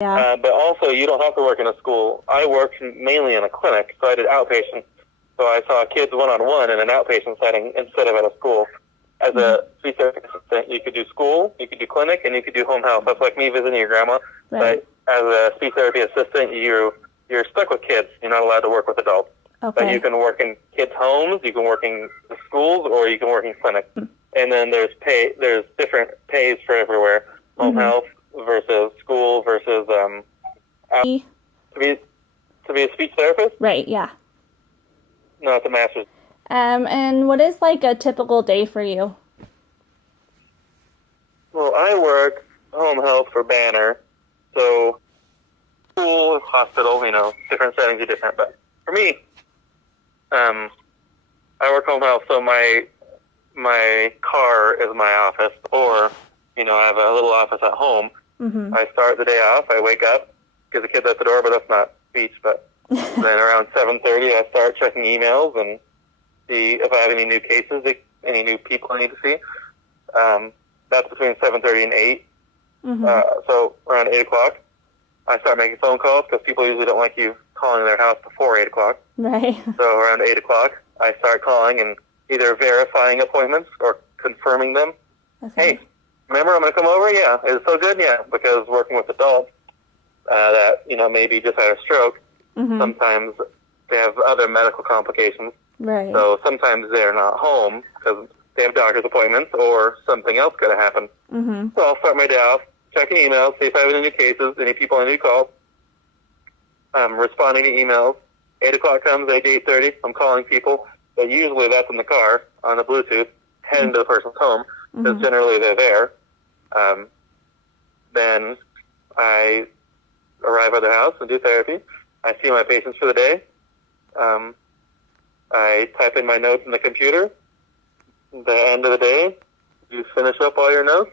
Yeah. But also, you don't have to work in a school. I worked mainly in a clinic, so I did outpatient. So I saw kids one-on-one in an outpatient setting instead of at a school. As a speech therapy assistant, you could do school, you could do clinic, and you could do home health. That's like me visiting your grandma. Right. But as a speech therapy assistant, you're stuck with kids. You're not allowed to work with adults. Okay. But you can work in kids' homes, you can work in schools, or you can work in clinics. And then there's different pays for everywhere. Home health versus school versus to be a speech therapist. Right. Yeah. No, it's a master's. And what is like a typical day for you? Well, I work home health for Banner, so school, hospital, different settings are different. But for me, I work home health, so my car is my office, or I have a little office at home. Mm-hmm. I start the day off. I wake up, get the kids at the door, but that's not speech. But then around 7:30, I start checking emails and see if I have any new cases, any new people I need to see. That's between 7:30 and 8. Mm-hmm. So around 8 o'clock, I start making phone calls because people usually don't like you calling their house before 8 o'clock. Right. So around 8 o'clock, I start calling and either verifying appointments or confirming them. Okay. Hey, remember I'm going to come over? Yeah. Is it so good? Yeah. Because working with adults that, maybe just had a stroke, sometimes they have other medical complications. Right. So sometimes they're not home because they have doctor's appointments or something else could have happened. Mm-hmm. So I'll start my day off, checking emails, see if I have any new cases, any people I need to call. I'm responding to emails. 8 o'clock comes, 8:30, I'm calling people. But usually that's in the car on the Bluetooth, heading to the person's home, because generally they're there. Then I arrive at their house and do therapy. I see my patients for the day. I type in my notes in the computer. At the end of the day, you finish up all your notes,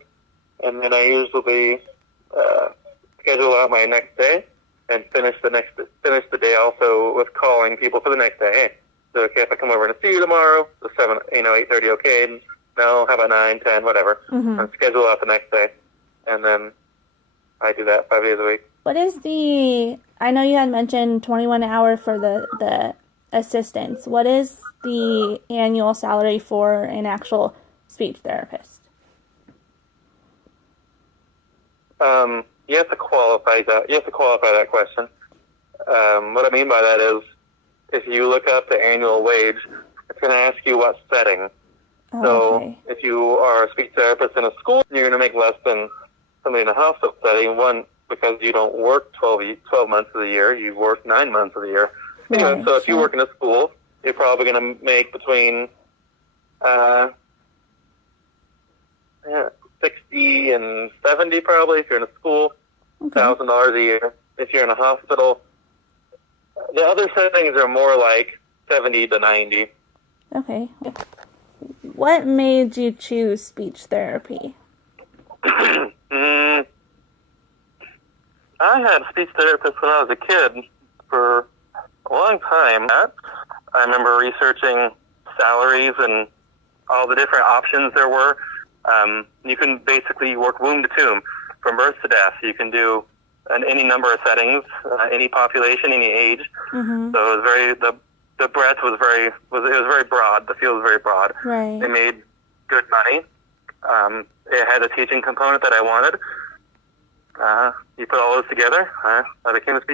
and then I usually schedule out my next day and finish the day also with calling people for the next day. Hey, is it okay if I come over and see you tomorrow? The 8:30 okay? No, how about 9, 10, whatever. And schedule out the next day, and then I do that 5 days a week. What is I know you had mentioned 21 an hour for the assistants. What is the annual salary for an actual speech therapist? You have to qualify that. You have to qualify that question. What I mean by that is, if you look up the annual wage, it's going to ask you what setting. Oh, so okay. if you are a speech therapist in a school, you're going to make less than somebody in a hospital setting. One, because you don't work 12 months of the year, you work 9 months of the year. Anyway, Right, so if you sure. work in a school, you're probably going to make between 60 and 70 probably if you're in a school, $1,000 a year. If you're in a hospital, the other settings are more like 70 to 90. Okay. What made you choose speech therapy? I had a speech therapist when I was a kid for a long time. I remember researching salaries and all the different options there were. You can basically work womb to tomb, from birth to death. You can do any number of settings, any population, any age. Mm-hmm. So it was the breadth was very broad. The field was very broad. Right. They made good money. It had a teaching component that I wanted. You put all those together, I became a speech